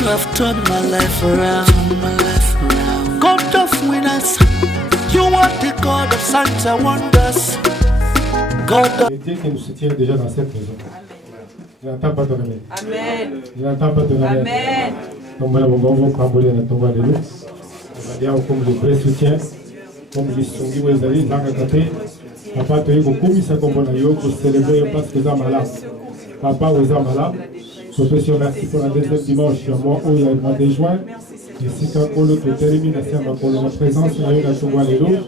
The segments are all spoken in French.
You have turned my life around, my life around. God of winners, you are the God of signs and wonders. God of... Et Dieu qui nous soutient déjà dans cette maison. Je n'entends pas ton amen. Amen. Je n'entends pas ton amen. Amen. Donc voilà, mon bon Pambolé na tomba de nous. On va dire comme le vrai soutien, comme les songi où ils allaient, dans le côté. Papa, tu es beaucoup mis ça comme on a eu pour célébrer parce que ça malade. Papa, vous êtes malade. Je te remercie pour la deuxième dimanche, moi où il y a demandé de joindre. Et si quand on te termine, c'est ma présence, il y a eu la tomba de nous.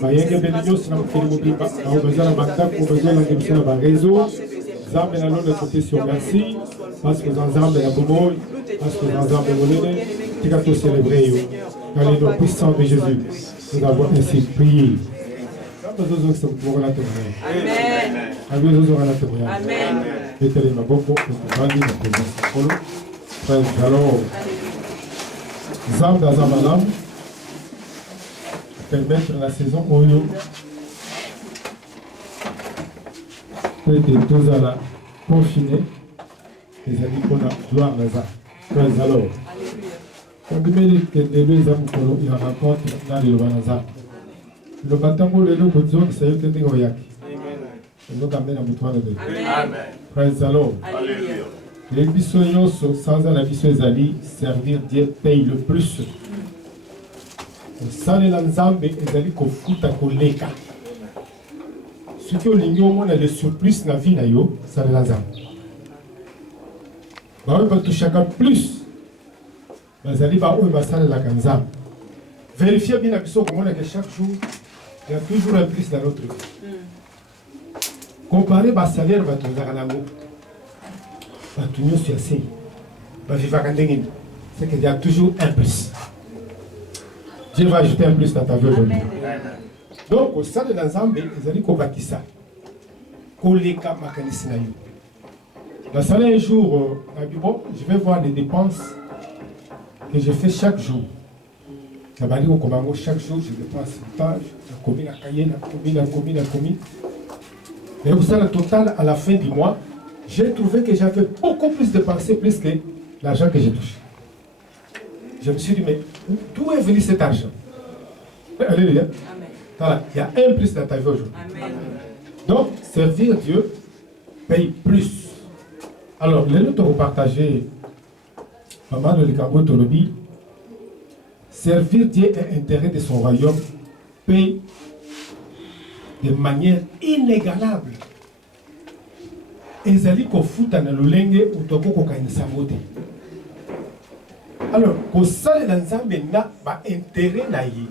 Il y a une bénédiction, c'est notre film. On a besoin de matin, on a besoin de l'émission de réseau. Zambe na lona côté sur merci parce que dans Zambe la bomo parce que dans Zambe molene tu vas tout célébrer yo dans le nom puissant de Jésus nous avons ainsi prié. Amen. Amen. Mettez ma bonne pour grandir ma présence. Frère, alors Zambe dans Zambalam permettre la saison Oyo. Peut-être tous à la confinée, les amis qu'on a gloire à alors. On dit que les deux hommes qu'on a rencontré dans le Lobanaza. Le bâtiment de l'eau de zone, c'est le Tengoyak. Et nous amène à Moutoine de Frères alors. Les bissoyons sans la bissoyons ali, servir Dieu paye le plus. Sans les lanzambes, les ali qu'on fout à Koleka. Ce qui est le surplus dans la vie, c'est l'ensemble. On va toucher plus. Vous allez voir où il va s'aller la ganza. Vérifiez bien que chaque jour, il y a toujours un plus dans notre vie. Comparez le salaire, c'est qu'il y a toujours un plus. Je vais ajouter un plus dans ta vie aujourd'hui. Donc, au sein de l'ensemble, ils ont dit qu'on bâtit ça. Qu'on les cap mécanisme. Dans ce un jour, bon, je vais voir les dépenses que je fais chaque jour. Chaque jour, je dépense la commune, la commune. Et vous savez, le total, à la fin du mois, j'ai trouvé que j'avais beaucoup plus dépensé plus que l'argent que j'ai touché. Je me suis dit, mais d'où est venu cet argent? Alléluia. Voilà, il y a un plus dans ta vie aujourd'hui. Donc, servir Dieu paye plus. Alors, les autres ont partagé maman de l'Ikambo Tolobi. Servir Dieu et intérêt de son royaume paye de manière inégalable. Et zali ko futa na lolenge utoko ko kanisa mote. Alors, ko sale na nzambe na ba intérêt na yi.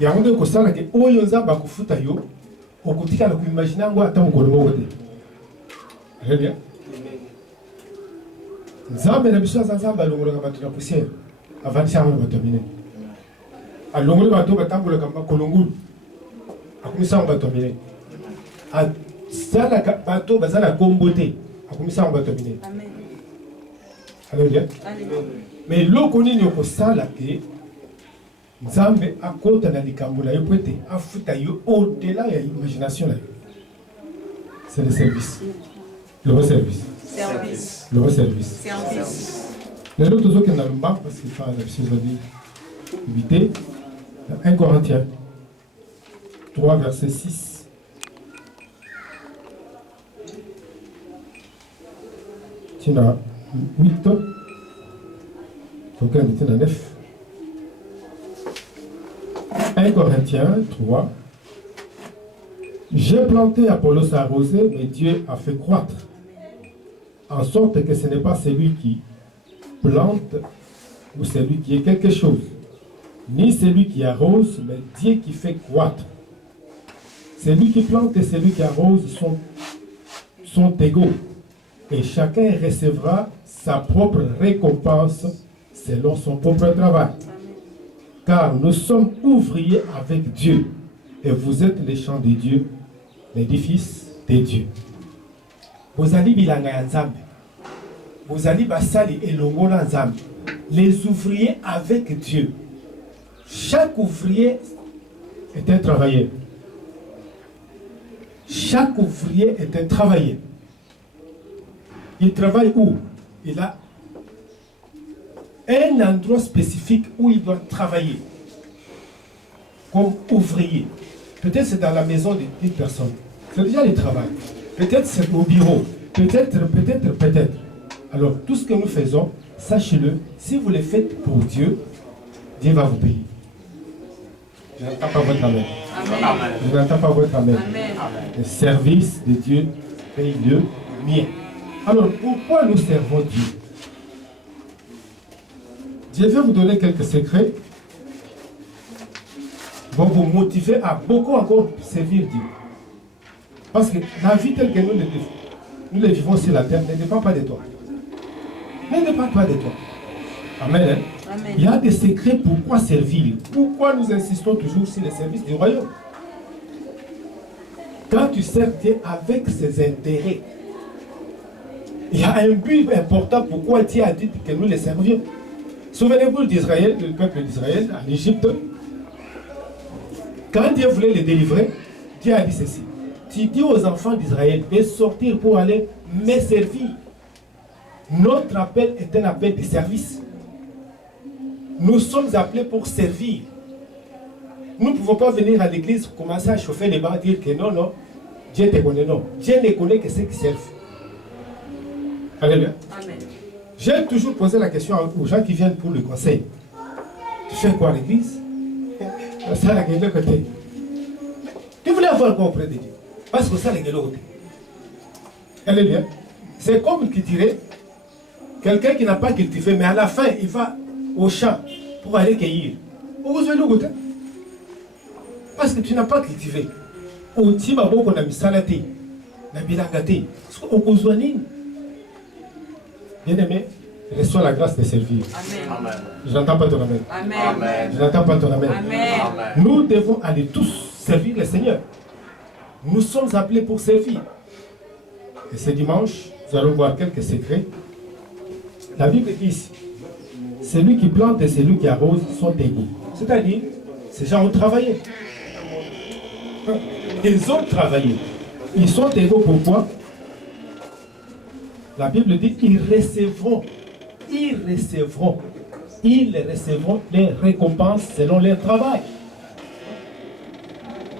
Il y a un peu de choses que oyo nzamba kufuta yo okutika na kuimaginer ngo ata mukolo moko te. Alléluia. Nzambe na biso nzamba longola ka batu na poussière avant de savoir batomine. A longola batu batambola ka kolongulu. Akumisa batomine. A sala ka batu bazala kombote. Akumisa batomine. Amen. Alléluia. Mais lokoni ni ko sala ke Nzambe akota na likambo na yo pwete afuta yo au-delà de l'imagination là. C'est le service. Le service. Le service. Les autres qui n'ont pas parce qu'il faut la chose à dire. Éviter. 1 Corinthiens 3 verset 6. Tu as 8. Donc on était dans 9. 1 Corinthiens 3. J'ai planté, Apollos a arrosé, mais Dieu a fait croître. En sorte que ce n'est pas celui qui plante ou celui qui est quelque chose, ni celui qui arrose, mais Dieu qui fait croître. Celui qui plante et celui qui arrose sont égaux, et chacun recevra sa propre récompense selon son propre travail. Car nous sommes ouvriers avec Dieu, et vous êtes les champs de Dieu, l'édifice de Dieu. Vous allez bilanga nzambe, vous allez basali elongola nzambe, les ouvriers avec Dieu. Chaque ouvrier est un travailleur. Chaque ouvrier est un travailleur. Il travaille où? Il a un endroit spécifique où il doit travailler comme ouvrier. Peut-être c'est dans la maison d'une personne. C'est déjà le travail. Peut-être c'est au bureau. Peut-être. Alors, tout ce que nous faisons, sachez-le, si vous le faites pour Dieu, Dieu va vous payer. Je n'entends pas votre amen. Amen. Je n'entends pas votre amen. Amen. Le service de Dieu paye le mien. Alors, pourquoi nous servons Dieu? Je vais vous donner quelques secrets vont vous motiver à beaucoup encore servir Dieu. Parce que la vie telle que nous le vivons sur la terre ne dépend pas de toi. Ne dépend pas de toi. Amen. Amen. Il y a des secrets pourquoi servir. Pourquoi nous insistons toujours sur le service du royaume. Quand tu sers Dieu avec ses intérêts, il y a un but important pourquoi Dieu a dit que nous le servions. Souvenez-vous d'Israël, le peuple d'Israël en Égypte. Quand Dieu voulait les délivrer, Dieu a dit ceci. Tu dis aux enfants d'Israël de sortir pour aller me servir. Notre appel est un appel de service. Nous sommes appelés pour servir. Nous ne pouvons pas venir à l'église pour commencer à chauffer les bras et dire que non, Dieu te connaît, non. Dieu ne connaît que ceux qui servent. Alléluia. Amen. J'ai toujours posé la question aux gens qui viennent pour le conseil. Tu fais quoi à l'église? Ça, la gueule de côté. Tu voulais avoir quoi auprès de Dieu? Parce que ça, la gueule de côté. Alléluia. C'est comme qui dirait quelqu'un qui n'a pas cultivé, mais à la fin, il va au champ pour aller cueillir. Vous avez le côté? Parce que tu n'as pas cultivé. Au Tima Boko na misalate, na bilangate, au Kouzouanine. Bien-aimé, reçois la grâce de servir. Amen. Je n'entends pas ton amen. Amen. Je n'entends pas ton amen. Amen. Nous devons aller tous servir le Seigneur. Nous sommes appelés pour servir. Et ce dimanche, nous allons voir quelques secrets. La Bible dit ici, celui qui plante et celui qui arrose sont égaux. C'est-à-dire, ces gens ont travaillé. Ils ont travaillé. Ils sont égaux pourquoi? La Bible dit ils recevront les récompenses selon leur travail.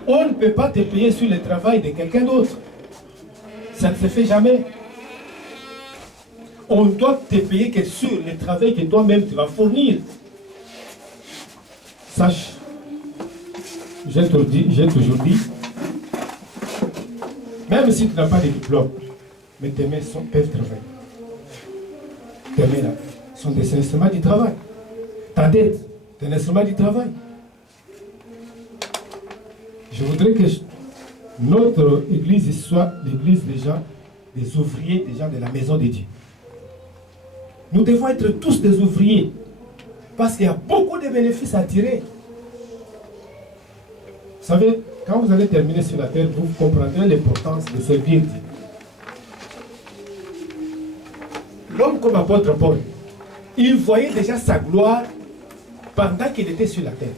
On ne peut pas te payer sur le travail de quelqu'un d'autre. Ça ne se fait jamais. On doit te payer que sur le travail que toi-même tu vas fournir. Sache, j'ai toujours dit, même si tu n'as pas de diplôme, mais tes mains peuvent travailler. Tes mains là sont des instruments du travail. Ta tête, c'est un instrument du travail. Je voudrais que notre église soit l'église des gens, des ouvriers, des gens de la maison de Dieu. Nous devons être tous des ouvriers. Parce qu'il y a beaucoup de bénéfices à tirer. Vous savez, quand vous allez terminer sur la terre, vous comprendrez l'importance de servir Dieu. L'homme comme apôtre Paul, il voyait déjà sa gloire pendant qu'il était sur la terre.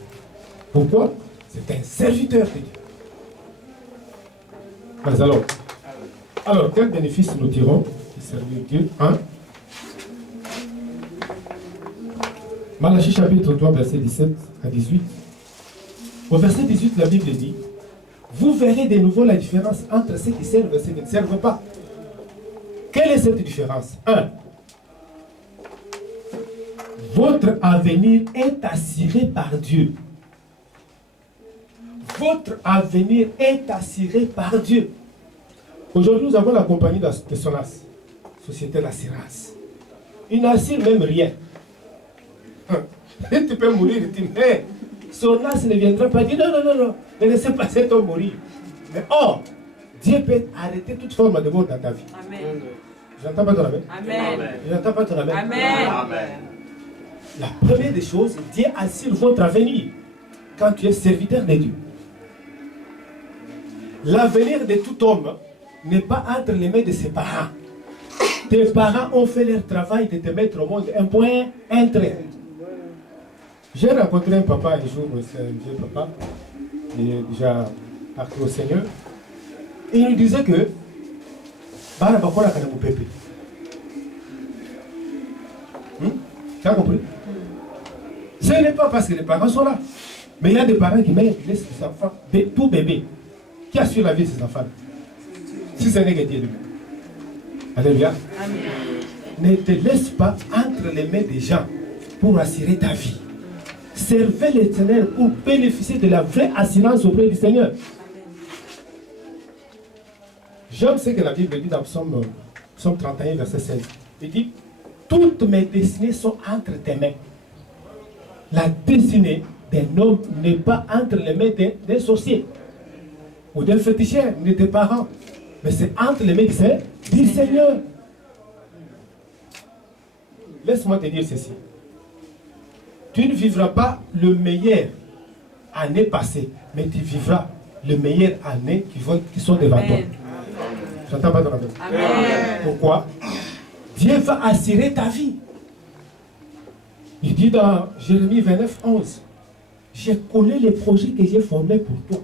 Pourquoi? C'est un serviteur de Dieu. Mais alors, quel bénéfice nous tirons de servir Dieu? 1. Malachie chapitre 3, verset 17 à 18. Au verset 18, la Bible dit, vous verrez de nouveau la différence entre ceux qui servent et ceux qui ne servent pas. Quelle est cette différence? 1. Votre avenir est assuré par Dieu. Votre avenir est assuré par Dieu. Aujourd'hui, nous avons la compagnie de Sonas, Société d'assurance. Il n'assure même rien. Et tu peux mourir, tu dis, mais Sonas ne viendra pas dire non, ne laissez pas cet homme mourir. Mais Dieu peut arrêter toute forme de mort dans ta vie. Amen. Je n'entends pas ton amen. Amen. Je n'entends pas ton amen. Amen. La première des choses, Dieu assure votre avenir quand tu es serviteur de Dieu. L'avenir de tout homme n'est pas entre les mains de ses parents. Tes parents ont fait leur travail de te mettre au monde. Un point, un trait. J'ai rencontré un papa un jour, c'est un vieux papa, il est déjà parti au Seigneur. Et il nous disait que tu as compris? Ce n'est pas parce que les parents sont là. Mais il y a des parents qui laissent les enfants, tout bébé. Qui assure la vie de ses enfants? Si ce n'est que Dieu lui-même. Alléluia. Ne te laisse pas entre les mains des gens pour assurer ta vie. Servez l'Éternel pour bénéficier de la vraie assurance auprès du Seigneur. J'aime ce que la Bible dit dans Psaume 31, verset 16. Il dit, toutes mes destinées sont entre tes mains. La destinée d'un homme n'est pas entre les mains d'un sorcier ou d'un féticheur, ni de tes parents. Mais c'est entre les mains du Seigneur. Laisse-moi te dire ceci. Tu ne vivras pas le meilleur année passée, mais tu vivras le meilleur année qui sont devant toi. J'entends pas dans la maison. Pourquoi? Dieu va assurer ta vie. Il dit dans Jérémie 29, 11, je connais les projets que j'ai formés pour toi.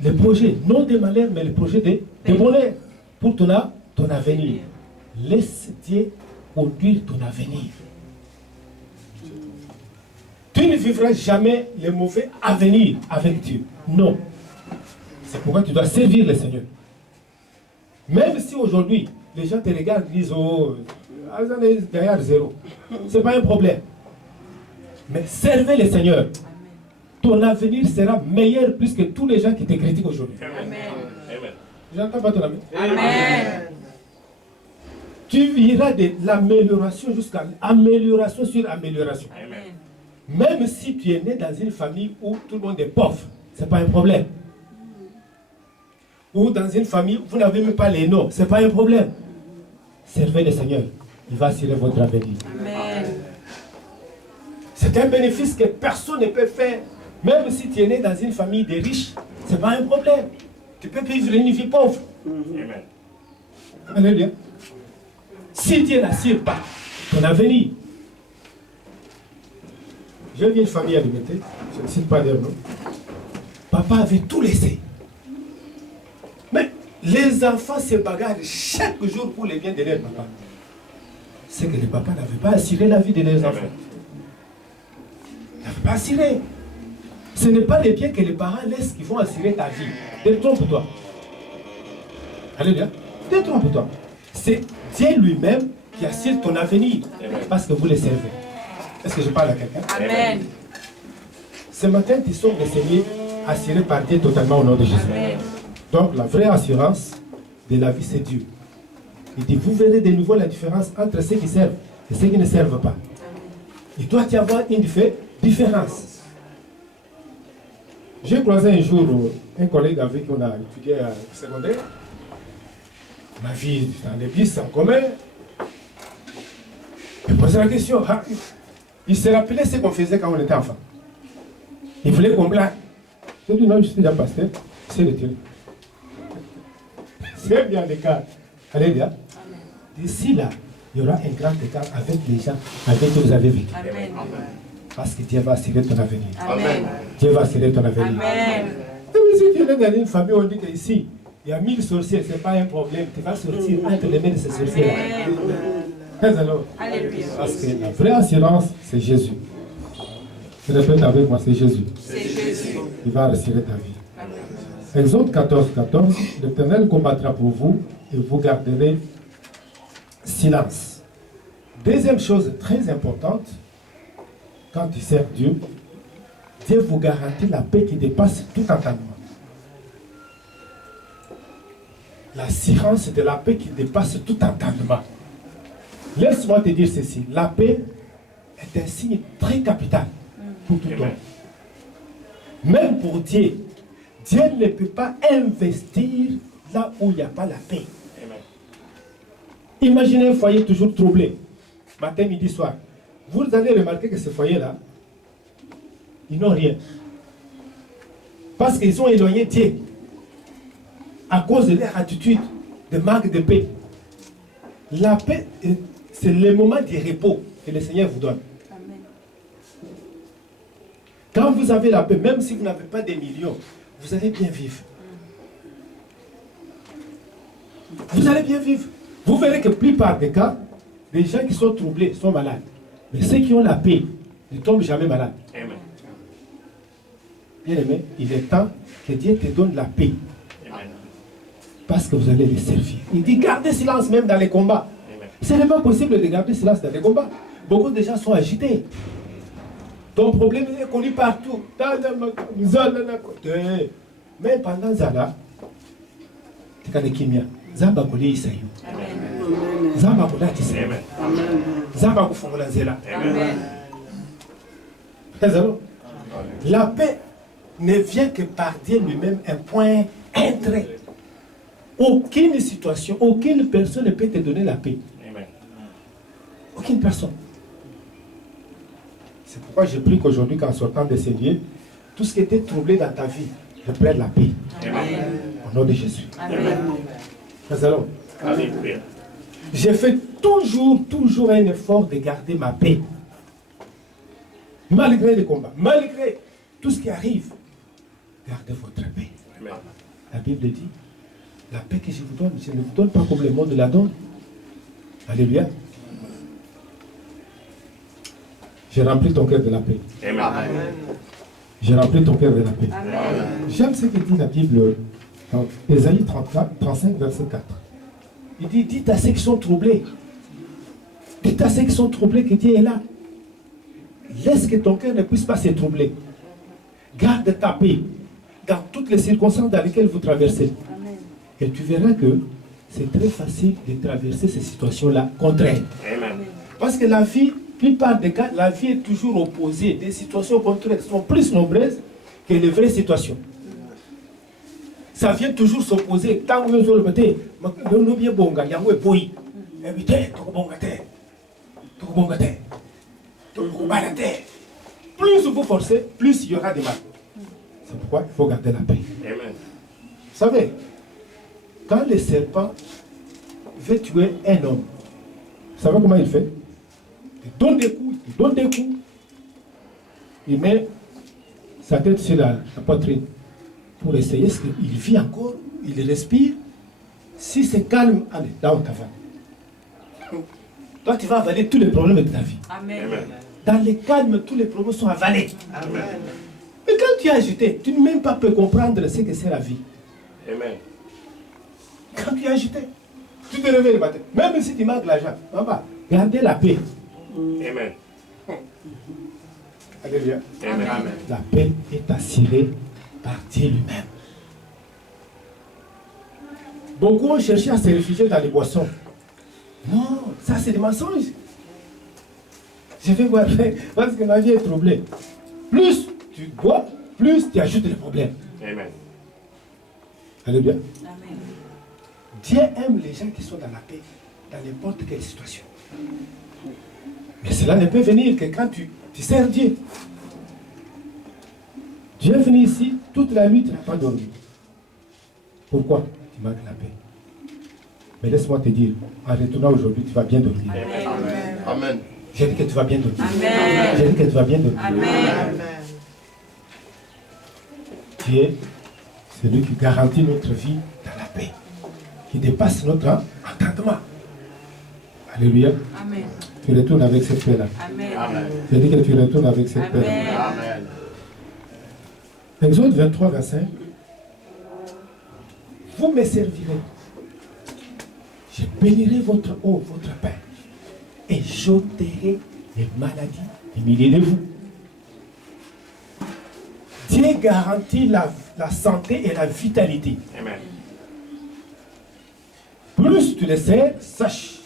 Les projets, non de malheur, mais les projets de bonheur pour ton avenir. Laisse Dieu conduire ton avenir. Tu ne vivras jamais le mauvais avenir avec Dieu. Non. C'est pourquoi tu dois servir le Seigneur. Même si aujourd'hui, les gens te regardent et disent, oh, derrière zéro. Ce n'est pas un problème. Mais servez le Seigneur. Ton avenir sera meilleur plus que tous les gens qui te critiquent aujourd'hui. Amen. J'entends pas ton avis. Amen. Tu verras de l'amélioration jusqu'à amélioration sur amélioration. Amen. Même si tu es né dans une famille où tout le monde est pauvre, ce n'est pas un problème. Ou dans une famille où vous n'avez même pas les noms, ce n'est pas un problème. Servez le Seigneur. Il va assurer votre avenir. Amen. C'est un bénéfice que personne ne peut faire. Même si tu es né dans une famille de riches, ce n'est pas un problème. Tu peux vivre une vie pauvre. Amen. Alléluia. Si Dieu n'assure pas ton avenir. J'ai vu une famille à l'unité, je ne cite pas leur nom. Papa avait tout laissé. Mais les enfants se bagarrent chaque jour pour les biens de leur papa. C'est que les papas n'avaient pas assuré la vie de leurs enfants. Ils n'avaient pas assuré. Ce n'est pas les biens que les parents laissent qui vont assurer ta vie. Détrompe-toi. Alléluia. Détrompe-toi. C'est Dieu lui-même qui assure ton avenir. Parce que vous le servez. Est-ce que je parle à quelqu'un? Amen. Ce matin, tu sors de Seigneur assuré par Dieu totalement au nom de Jésus. Amen. Donc, la vraie assurance de la vie, c'est Dieu. Il dit, vous verrez de nouveau la différence entre ceux qui servent et ceux qui ne servent pas. Il doit y avoir une différence. J'ai croisé un jour un collègue avec qui on a étudié à secondaire. Ma vie dans l'église en commun. Il posait la question. Il se rappelait ce qu'on faisait quand on était enfant. Il voulait qu'on blague. J'ai dit non, je suis déjà pasteur. C'est le Dieu. C'est bien l'écart. Alléluia. D'ici là, il y aura un grand écart avec les gens avec qui vous avez vécu. Amen. Parce que Dieu va assurer ton avenir. Amen. Dieu va assurer ton avenir. Amen. Et si tu es dans une famille, on dit qu'ici, il y a 1000 sorciers, ce n'est pas un problème. Tu vas sortir entre les mains de ces sorciers-là. Alors, parce que la vraie assurance, c'est Jésus. Je répète avec moi, c'est Jésus. C'est Jésus. Il va assurer ta vie. Amen. Exode 14, 14, l'Éternel combattra pour vous et vous garderez silence. Deuxième chose très importante, quand tu sers Dieu, Dieu vous garantit la paix qui dépasse tout entendement. L'assurance de la paix qui dépasse tout entendement. Laisse-moi te dire ceci, la paix est un signe très capital pour tout homme. Même pour Dieu, Dieu ne peut pas investir là où il n'y a pas la paix. Amen. Imaginez un foyer toujours troublé, matin, midi, soir. Vous allez remarquer que ce foyer-là, ils n'ont rien. Parce qu'ils ont éloigné Dieu à cause de leur attitude de manque de paix. La paix, c'est le moment du repos que le Seigneur vous donne. Amen. Quand vous avez la paix, même si vous n'avez pas des millions, vous allez bien vivre. Vous allez bien vivre. Vous verrez que la plupart des cas, les gens qui sont troublés sont malades. Mais ceux qui ont la paix, ne tombe jamais malade. Amen. Bien aimé, il est temps que Dieu te donne la paix. Amen. Parce que vous allez les servir. Il dit gardez silence même dans les combats. Amen. Ce n'est pas possible de garder silence dans les combats. Beaucoup de gens sont agités. Ton problème est connu partout. Mais pendant Zala, tu connais Kimia. Zamba Koli Isayu. Zamba Kola Tisé. Zamba Kufongola Zela. La paix ne vient que par Dieu lui-même, un point, un trait. Aucune situation, aucune personne ne peut te donner la paix. Amen. Aucune personne. C'est pourquoi je prie qu'aujourd'hui, qu'en sortant de ces lieux, tout ce qui était troublé dans ta vie, je prenne la paix. Amen. Au nom de Jésus. Amen. Nous allons. Alléluia. J'ai fait toujours un effort de garder ma paix. Malgré les combats, malgré tout ce qui arrive, gardez votre paix. Amen. La Bible dit, la paix que je vous donne, je ne vous donne pas comme le monde la donne. Alléluia. J'ai rempli ton cœur de la paix. Amen. J'ai rempli ton cœur de la paix. Amen. J'aime ce que dit la Bible dans Ésaïe 35, verset 4. Il dit, dites à ceux qui sont troublés. Dites à ceux qui sont troublés que Dieu est là. Laisse que ton cœur ne puisse pas se troubler. Garde ta paix dans toutes les circonstances dans lesquelles vous traversez. Amen. Et tu verras que c'est très facile de traverser ces situations-là contraires. Amen. Parce que la vie, plupart des cas, la vie est toujours opposée. Des situations contraires sont plus nombreuses que les vraies situations. Ça vient toujours s'opposer. Tant que nous sommes bien bon, il y a un boy. Plus vous forcez, plus il y aura des mal. C'est pourquoi il faut garder la paix. Amen. Vous savez, quand le serpent veut tuer un homme, vous savez comment il fait? Il donne des coups, il donne des coups. Il met sa tête sur la poitrine pour essayer, est-ce qu'il vit encore, il respire. Si c'est calme, allez, là on t'avale. Toi, tu vas avaler tous les problèmes de ta vie. Amen. Amen. Dans le calme, tous les problèmes sont avalés. Amen. Mais quand tu es agité, tu ne même pas peux comprendre ce que c'est la vie. Amen. Quand tu es agité, tu te réveilles le matin. Même si tu manques l'argent, maman, gardez la paix. Amen. Alléluia. Amen. Amen. La paix est assurée par Dieu lui-même. Beaucoup ont cherché à se réfugier dans les boissons. Non, ça c'est des mensonges. Je vais voir parce que ma vie est troublée. Plus tu bois, plus tu ajoutes des problèmes. Amen. Alléluia. Amen. Dieu aime les gens qui sont dans la paix, dans n'importe quelle situation. Mais cela ne peut venir que quand tu sers Dieu. Dieu est venu ici, toute la nuit, tu n'as pas dormi. Pourquoi? Tu manques la paix. Mais laisse-moi te dire, en retournant aujourd'hui, tu vas bien dormir. Amen. Amen. J'ai dit que tu vas bien dormir. Amen. J'ai dit que tu vas bien dormir. Amen. Dieu, c'est lui qui garantit notre vie dans la paix, qui dépasse notre entendement. Alléluia. Amen. Tu retournes avec cette paix-là. Amen. Amen. J'ai dit que tu retournes avec cette paix-là. Amen. Amen. Exode 23, 25. Vous me servirez. Je bénirai votre eau, votre pain. Et j'ôterai les maladies des milliers de vous. Dieu garantit la santé et la vitalité. Amen. Plus tu le sais, sache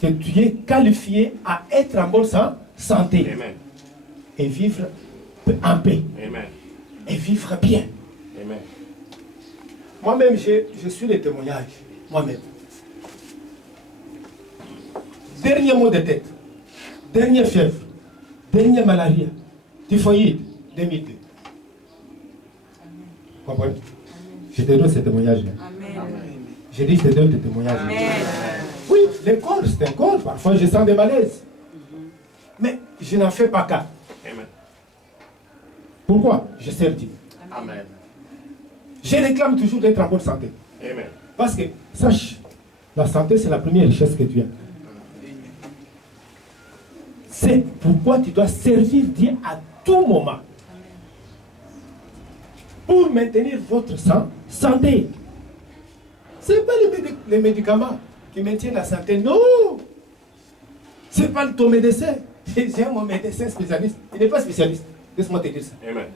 que tu es qualifié à être en bonne santé Amen. et vivre en paix Amen. et vivre bien. Amen. Moi-même, je suis le témoignage. Moi-même. Dernier mot de tête, dernière fièvre, dernière malaria, typhoïde, 2002. Comprenez? Je te donne ce témoignage. Amen. Je dis, je te donne ce témoignage. Amen. Oui, le corps, c'est un corps. Parfois, je sens des malaises. Mais je n'en fais pas cas. Amen. Pourquoi? Je sers Dieu. Amen. Je réclame toujours d'être en bonne santé. Amen. Parce que, sache, la santé, c'est la première richesse que tu as. C'est pourquoi tu dois servir Dieu à tout moment. Pour maintenir votre santé. Ce n'est pas les médicaments qui maintiennent la santé, non. Ce n'est pas ton médecin. J'ai mon médecin spécialiste. Il n'est pas spécialiste. Laisse-moi te dire ça. Amen.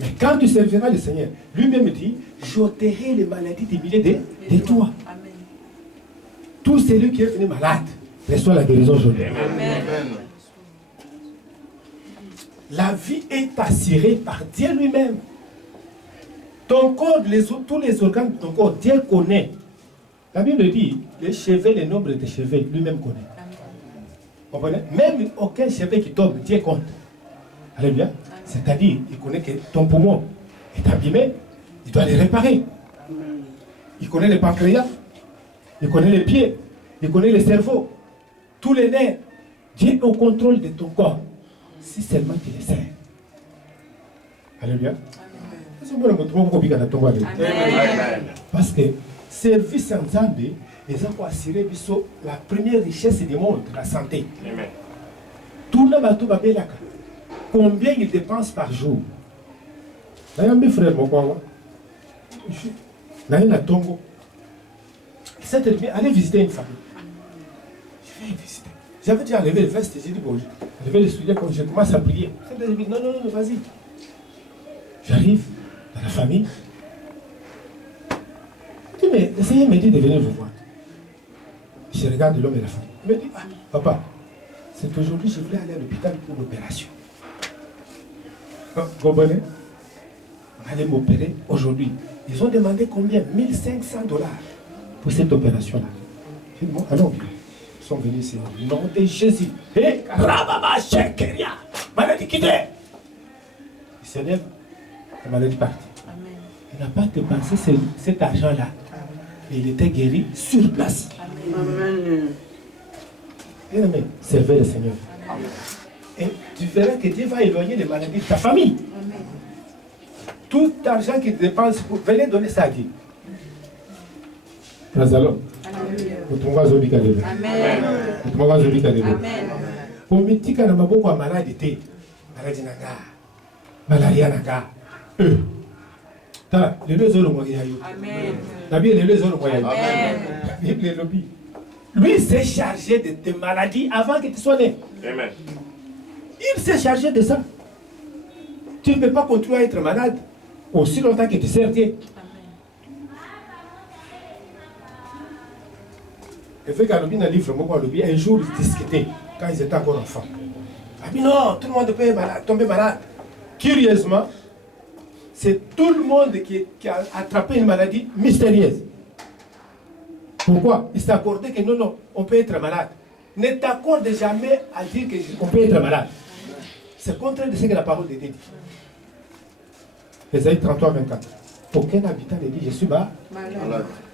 Mais quand tu serviras le Seigneur, lui-même dit, j'ôterai les maladies des milliers de toi. Amen. Tout celui qui est venu malade, reçoit la guérison aujourd'hui. Amen. La vie est assurée par Dieu lui-même. Ton corps, tous les organes de ton corps, Dieu connaît. La Bible dit, les cheveux, le nombre de cheveux, lui-même connaît. Vous comprenez? Même aucun cheveu qui tombe, Dieu compte. Alléluia. C'est-à-dire, il connaît que ton poumon est abîmé, il doit les réparer. Il connaît le pancréas, il connaît les pieds, il connaît le cerveau, tous les nerfs. Dieu est au contrôle de ton corps, si seulement tu le sais. Alléluia. Parce que service en Zambie, ils ont assuré la première richesse du monde, la santé. Amen. Tout le monde va bien. Combien ils dépensent par jour? D'ailleurs, mes frères, mon quoi? D'ailleurs, la Tongo. Allez visiter une famille. Je vais visiter. J'avais déjà enlevé le veste, j'ai dit bon, enlevé le soulier quand je commence à prier. Non, vas-y. J'arrive dans la famille. Je dis, mais le Seigneur me dit de venir vous voir. Je regarde l'homme et la femme. Il me dit, ah, papa, c'est qu'aujourd'hui, je voulais aller à l'hôpital pour l'opération. Vous comprenez? On allait m'opérer aujourd'hui. Ils ont demandé combien? 1500 $ pour cette opération-là. J'ai dit, bon, allons bien. Ils sont venus ici. Au nom de Jésus. Hé, Rababa, Shekeria. Maladie quittée. Il se lève, la maladie partie. Il n'a pas dépensé cet argent-là. Il était guéri sur place. Amen. Bien aimé, servez le Seigneur. Amen. Et tu verras que Dieu va éloigner les maladies de ta famille. Amen. Tout argent qu'il dépense, venez donner ça à Dieu. Amen. Pomitika na maboko ya maladi te. Maladi nanga. Malaria nanga. Ta, les deux autres moyens yayo. Amen. La Bible les deux autres moyens. Amen. Bible le lobby. Lui s'est chargé de tes maladies avant que tu sois né. Amen. Il s'est chargé de ça. Tu ne peux pas continuer à être malade aussi longtemps que tu sers Dieu. Et fait qu'à l'objet d'un livre, un jour ils discutaient quand ils étaient encore enfants. Ah mais non, tout le monde peut tomber malade. Curieusement, c'est tout le monde qui a attrapé une maladie mystérieuse. Pourquoi? Il s'accordait que non, on peut être malade. Ne t'accorde jamais à dire qu'on peut être malade. C'est contraire de ce que la parole de Dieu dit. Ésaïe 33, 24. Aucun habitant ne dit je suis malade.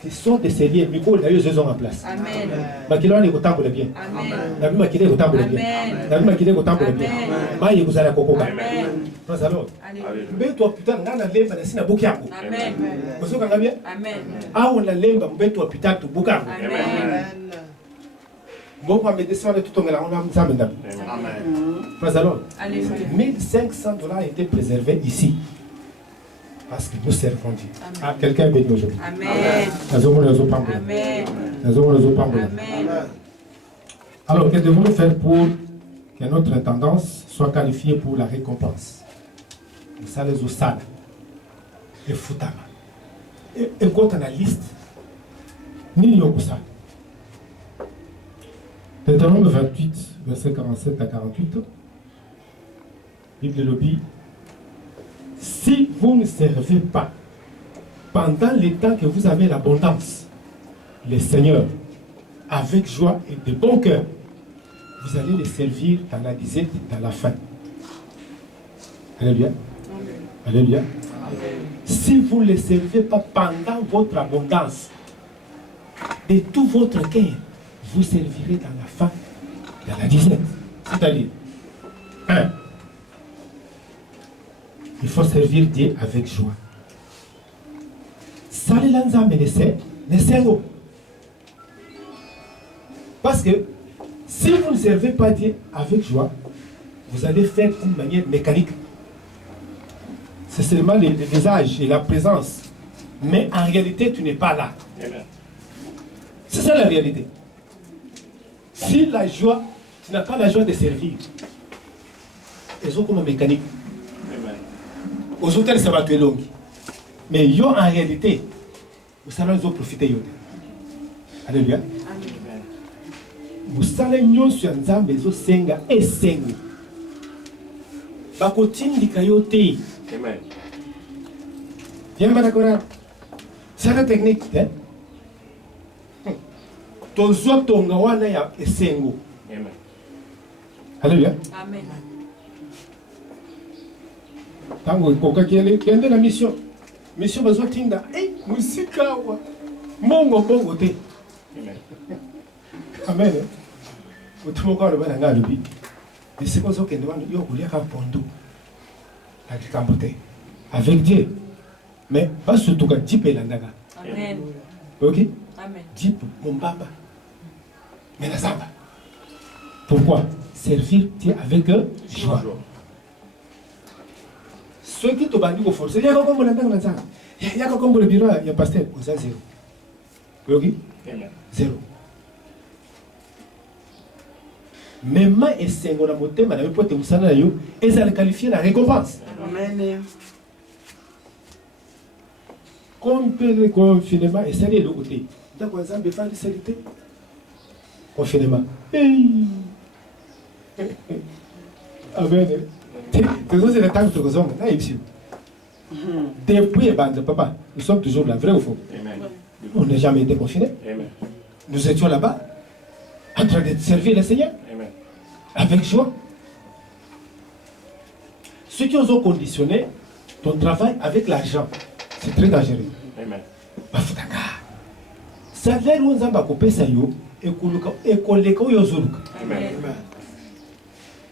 Ils sont des sérieux. Micro, d'ailleurs, ils sont en place. Amen. Makilo ni kutambo le bien. Amen. Nabi makile kutambo le bien. Nabi makile kutambo le bien. Maye kuzala kokoka. Amen. Praise the Lord. Mbeto hospital ngana lemba na sina buki yangu. Amen. Usoka ngabia? Amen. Au na lemba mbeto hospital tu buka yangu. Amen. Mboko amedescendre tout ngela on a mzambe ndabi. Amen. Praise the Lord. Alléluia. 1500 $ étaient préservés ici. Parce que nous servons Dieu. Ah, quelqu'un est béni aujourd'hui. Amen. Amen. Amen. Alors, que devons-nous faire pour que notre tendance soit qualifiée pour la récompense? Ça les osades. Et foutama. Et quand on a la liste, ni yokosa. Deutéronome 28, verset 47 à 48. Bible lobby. Si vous ne servez pas pendant les temps que vous avez l'abondance, le Seigneur, avec joie et de bon cœur, vous allez les servir dans la disette et dans la faim. Alléluia. Alléluia. Si vous ne les servez pas pendant votre abondance, de tout votre cœur, vous servirez dans la faim, dans la disette. C'est-à-dire, 1. Il faut servir Dieu avec joie. Parce que Si vous ne servez pas Dieu avec joie, vous allez faire d'une manière mécanique. C'est seulement le visage et la présence. Mais en réalité, tu n'es pas là. Amen. C'est ça la réalité. Si la joie, tu n'as pas la joie de servir, ils ont comme une mécanique. Amen. Aux hôtels, ça va être long. Mais yo, en réalité, vous savez, ils ont profité. Yo. Alléluia. Amen. Vous savez, nous sommes en train de senga et senga. Bakotindi kayote. Amen. Viens, d'accord. C'est la technique. Hein? Tozo tonga wana ya esengo. Amen. Alléluia. Amen. Tango koka kiende na mission. Mission bazo tinda. Musika wa. Mongo bongo te. Amen. Amen. Utumoka lo bana ngalubi. Bisiko zo kende wana yo kulia ka pondo. Akikambote. Avec Dieu. Mais pas surtout quand Dieu landaka. Amen. OK? Amen. Dieu mon baba. Mais la samba. Pourquoi? Servir Dieu avec joie. Ceux qui te bandent au forcer, il y a comme le temps là. Il y a comme le bureau, il y a pasteur, on a zéro. OK? Amen. Zéro. Même et c'est mon amoté, madame, pour te mousana yo, et ça le qualifie la récompense. Amen. Comme le confinement et c'est de côté. Donc, on a besoin de salité. Confinement. Hey! Amen. C'est le temps que nous avons. Depuis papa, nous sommes toujours là, vrai ou faux? Amen. On n'a jamais été confinés. Amen. Nous étions là-bas, en train de servir le Seigneur, Amen. avec joie. Ceux qui ont conditionné ton travail avec l'argent, c'est très dangereux. Amen. Bafutanga. Salaire où on a coupé ça yo, et koleka yo zuluka. Amen.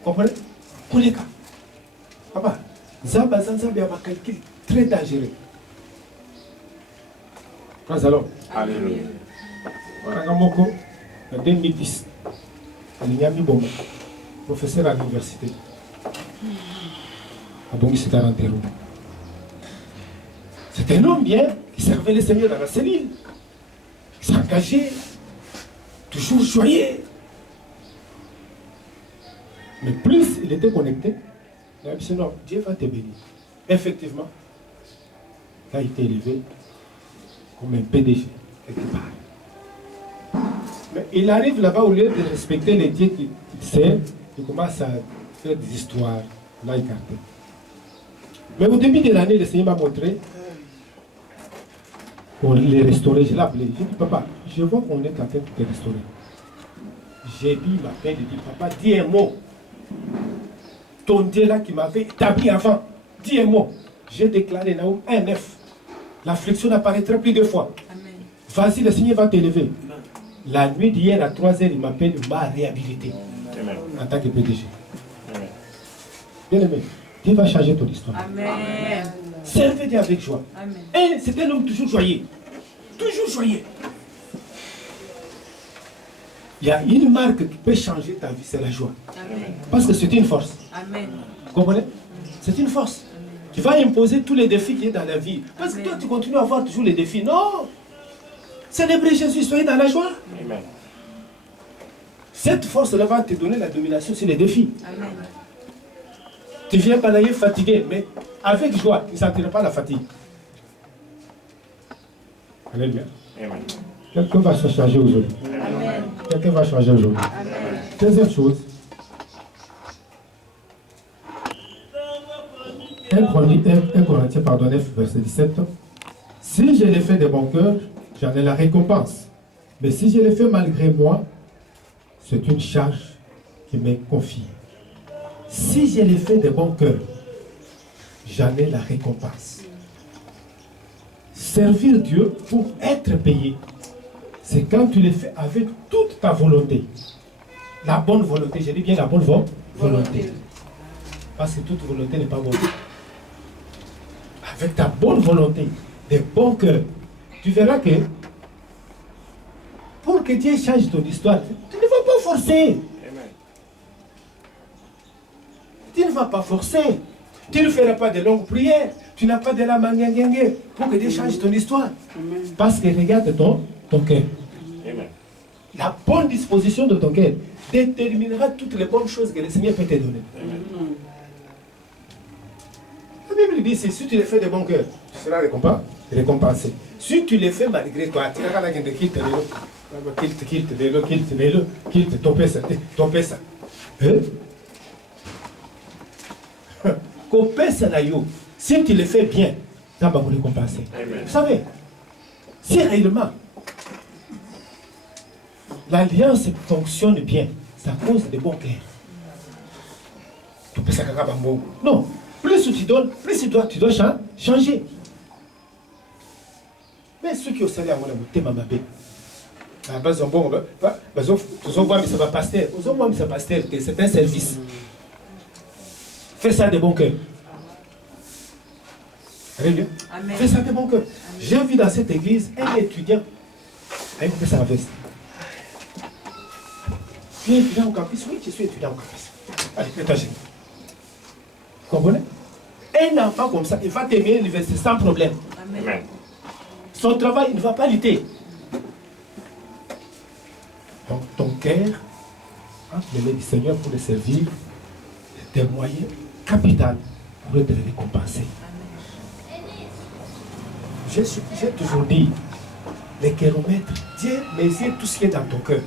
Comprenez? Koleka. Papa, Zamba a un calcul très dangereux. Frères alors. Alléluia. Moko, en 2010, Alignami Bomba, professeur à l'université. À Bongi, c'était à l'enterrement. C'était un homme bien qui servait le Seigneur dans la cellule. Il s'engageait, toujours joyeux. Mais plus il était connecté, il a dit non, Dieu va te bénir. Effectivement, il a été élevé comme un PDG, quelque part. Mais il arrive là-bas, au lieu de respecter les dieux qu'il sert, il commence à faire des histoires, là écarté. Mais au début de l'année, le Seigneur m'a montré, pour les restaurer, je l'ai appelé. J'ai dit, papa, je vois qu'on est en train de te restaurer. J'ai dit, ma peine, il dit, papa, dis un mot. Ton Dieu là qui m'avait établi avant, dis un mot. J'ai déclaré Naoum 1,9. L'affliction n'apparaîtra plus deux fois. Amen. Vas-y, le Seigneur va t'élever. La nuit d'hier à 3h, il m'appelle, il m'a réhabilité Amen. en tant que PDG. Amen. Bien aimé, Dieu va changer ton histoire. Amen. Servez Dieu avec joie. Amen. Et c'était un homme toujours joyeux. Toujours joyeux. Il y a une marque qui peut changer ta vie, c'est la joie. Amen. Parce que c'est une force. Amen. Vous comprenez? C'est une force. Tu vas imposer tous les défis qu'il y a dans la vie. Parce que toi, tu continues à avoir toujours les défis. Non! Célébrez Jésus, soyez dans la joie. Amen. Cette force-là va te donner la domination sur les défis. Amen. Tu viens balayer fatigué, mais avec joie, tu ne sentiras pas la fatigue. Alléluia. Amen. Quelqu'un va se changer aujourd'hui. Amen. Quelqu'un va changer aujourd'hui. Deuxième chose. 1 Corinthiens 9, verset 17. Si je l'ai fait de bon cœur, j'en ai la récompense. Mais si je l'ai fait malgré moi, c'est une charge qui m'est confiée. Si je l'ai fait de bon cœur, j'en ai la récompense. Servir Dieu pour être payé, c'est quand tu le fais avec toute ta volonté. La bonne volonté, je dis bien la bonne volonté. Parce que toute volonté n'est pas bonne. Avec ta bonne volonté, de bon cœur, tu verras que pour que Dieu change ton histoire, tu ne vas pas forcer. Tu ne vas pas forcer. Tu ne feras pas de longues prières. Tu n'as pas de la mangangue pour que Dieu change ton histoire. Parce que regarde ton cœur. Amen. La bonne disposition de ton cœur déterminera toutes les bonnes choses que le Seigneur peut te donner. La Bible dit, si tu les fais de bon cœur, tu seras récompensé. Si tu les fais malgré toi, tu n'auras rien de quitte, topé ça. Si tu le fais bien, ça va vous récompenser. Vous savez, si réellement l'alliance fonctionne bien, ça cause de bons cœurs. Non, plus tu donnes, plus tu dois changer. Mais ceux qui ont salé à mon amour, t'es ma bébé. C'est un service. Fais ça de bon cœur. Amen. Fais ça de bon cœur. J'ai vu dans cette église un étudiant avec sa veste. Tu es étudiant au campus? Oui, je suis étudiant au campus. Allez, étagez. Vous comprenez? Un enfant comme ça, il va t'aimer l'université sans problème. Amen. Son travail, il ne va pas lutter. Donc, ton cœur, entre les mains du Seigneur pour le servir, c'est un moyen capital pour être récompensé. J'ai toujours dit, les kéromètres, Dieu mesure tout ce qui est dans ton cœur.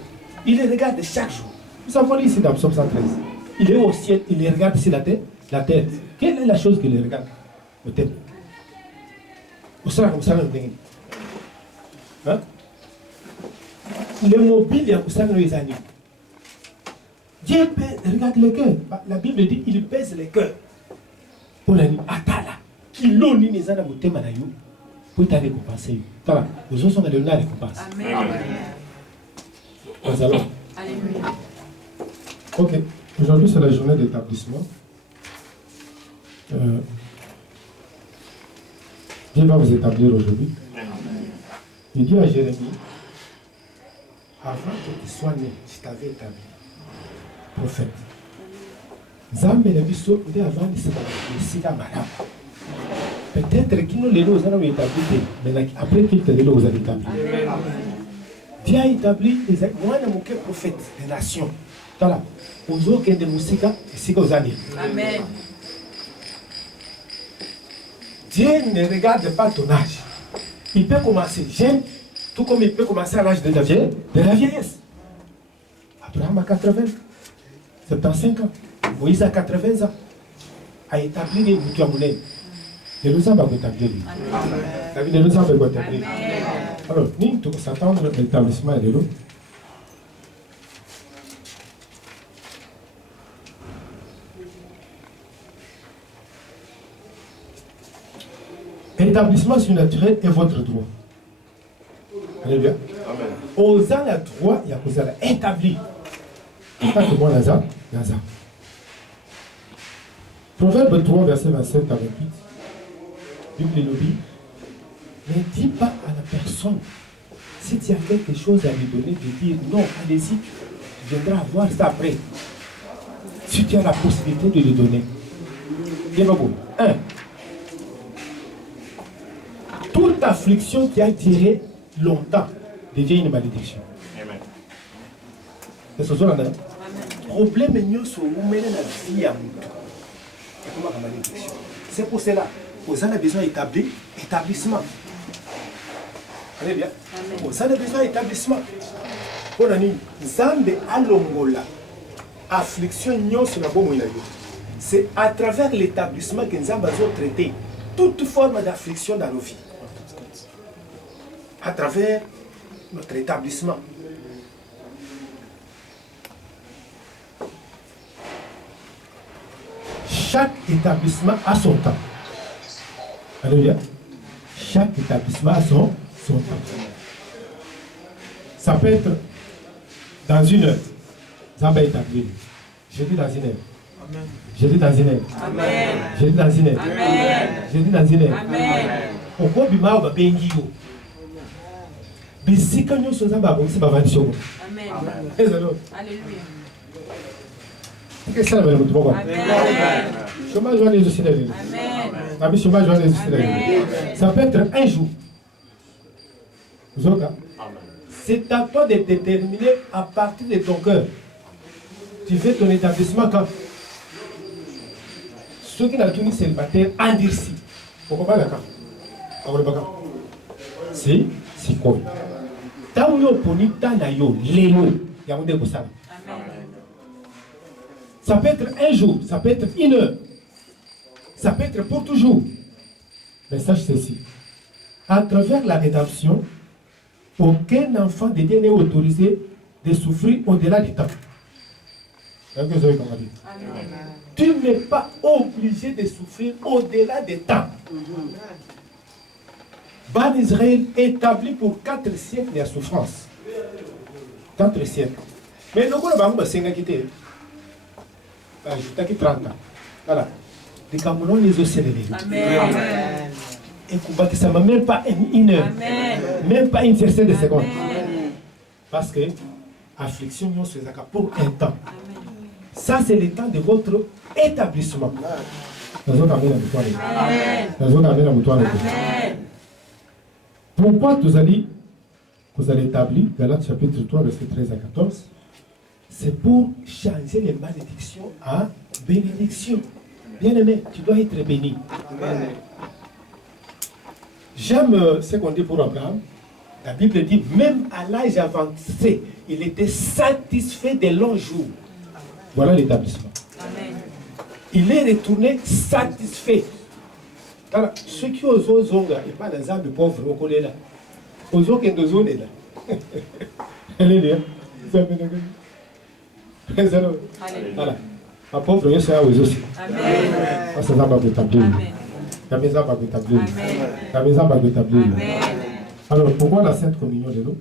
Il les regarde chaque jour. Nous avons lu ici dans Psaume 113. Il est au ciel, il les regarde ici la tête. Quelle est la chose qu'il regarde? Le thème. Vous savez comme ça, hein? Le mobile, vous savez, les animaux. Dieu regarde le cœur. La Bible dit il pèse le cœur. Pour l'animal, atala. Qui l'on ni les animaux thème à you. Pour te récompenser. Voilà. Nous autres, on a donné la récompense. Amen. Nous allons. Alléluia. Ok. Aujourd'hui, c'est la journée d'établissement. Dieu va vous établir aujourd'hui. Il dit à Jérémie, avant que tu sois né, je t'avais établi prophète. Zambe le biso, il dit avant de se malade. Peut-être qu'il nous les nous a établi, mais après qu'il te les nous a établi. Dieu a établi, moi, je suis prophète des nations. Voilà. Aux autres de musique, c'est aux années. Amen. Dieu ne regarde pas ton âge. Il peut commencer jeune, tout comme il peut commencer à l'âge de la vieillesse. Abraham a 80, 75 ans. Moïse a 80 ans. A établi les boutouamoulés. Et nous avons établi. David, nous avons établi. Alors, nous devons s'attendre à l'établissement de l'eau. L'établissement surnaturel est votre droit. Alléluia. Aux la droit, il y a aux la établi. Pas que moi, Lazare. Proverbe 3, verset 27 à 28. Bible nous dit, ne dis pas à la personne, si tu as quelque chose à lui donner, de dire non, allez-y, tu viendras voir ça après. Si tu as la possibilité de lui donner. Bien bon. 1. Toute affliction qui a duré longtemps devient une malédiction. Amen. C'est ce que problème est sur la vie à la malédiction. C'est pour cela vous avez besoin d'établir établissement. Allez bien. Vous avez besoin d'établissement. Pour la nuit, Zambe alongola affliction sur la bonne. C'est à travers l'établissement que nous avons traité toute forme d'affliction dans nos vies. À travers notre établissement. Chaque établissement a son temps. Alléluia. Chaque établissement a son temps. Ça peut être dans une heure. Ça va établir. Je dis dans une heure. Amen. Je dis dans une heure. Amen. Je dis dans une heure. Amen. Je dis dans une heure. Amen. Pourquoi bima va bengiyo? Bisika nyo soza ba bonsi ba vandisho. Amen. Alléluia. Alléluia. Qu'est-ce que ça veut dire? Chômage joint les aussi. Ça peut être un jour. C'est à toi de déterminer à partir de ton cœur. Tu fais ton établissement quand? Ceux qui n'ont pas célibataire, endirci. Pourquoi pas d'accord? Si, c'est quoi? Tant yo poni tanayo, lélo, yamode bosala. Ça peut être un jour, ça peut être une heure, ça peut être pour toujours. Mais sache ceci, à travers la rédemption, aucun enfant de Dieu n'est autorisé de souffrir au-delà du temps. Tu n'es pas obligé de souffrir au-delà du temps. Ban Israël établi pour 4 siècles de souffrance. 4 siècles. Mais nous avons 5 ans qui étaient. Je t'ai 30 ans. Voilà. Les Camerounais les ont célébrés. Amen. Et que ça ne m'a même pas une heure. Amen. Même pas une fraction de seconde. Amen. Parce que affliction, nous se pour un temps. Amen. Ça, c'est le temps de votre établissement. Pourquoi vous allez établir, Galates chapitre 3, verset 13 à 14, c'est pour changer les malédictions à bénédiction. Bien-aimé, tu dois être béni. Amen. J'aime ce qu'on dit pour Abraham. La Bible dit, même à l'âge avancé, il était satisfait des longs jours. Voilà l'établissement. Il est retourné satisfait. Alors, ceux qui osent zonga, et pas les âmes pauvres, on connaît là. Osent qui nous ont là. Alléluia. Voilà. Ma pauvre, je suis à eux aussi. Amen. Ça va vous établir. La maison va vous établir. La maison va vous établir. Alors, pourquoi la Sainte Communion de l'eau?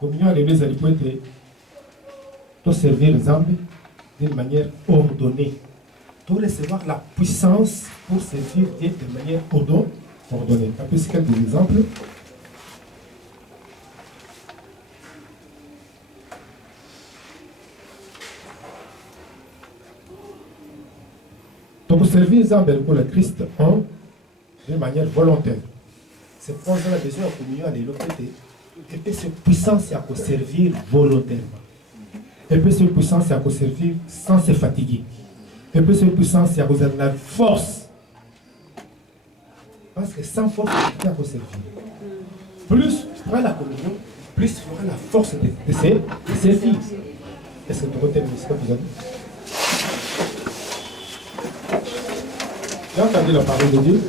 Communion à l'église, elle peut être de servir les âmes d'une manière ordonnée. De recevoir la puissance pour servir Dieu de manière ordonnée. On peut citer quelques exemples. Donc, pour servir les âmes pour le Christ d'une manière volontaire. C'est pour ça que la besoin de communion à l'autre. Et puis, cette puissance, c'est à servir volontairement. Et puis, cette puissance, c'est à servir sans se fatiguer. Et puis, cette puissance, c'est à vous donner la force. Parce que sans force, tu peux servir. Plus tu prends la communion, plus tu auras la force de servir. Est-ce que tu peux terminer ce que vous avez dit? J'ai entendu la parole de Dieu.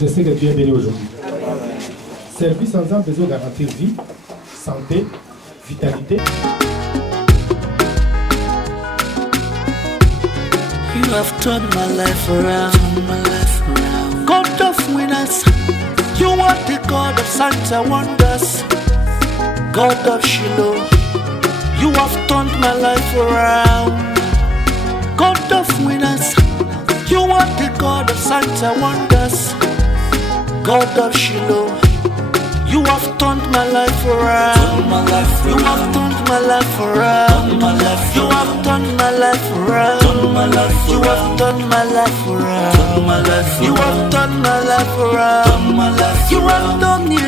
Je sais que tu es béni aujourd'hui. Service sans âme besoin de garantir vie, santé, vitalité. You have turned my life around, God of winners, you are the God of signs and wonders, God of Shiloh, you have turned my life around, God of winners, you are the God of signs and wonders, God of Shiloh, you have turned my life around, you have turned my life around, you have turned my life around, you have turned my life around, you have turned my life around, you have done it.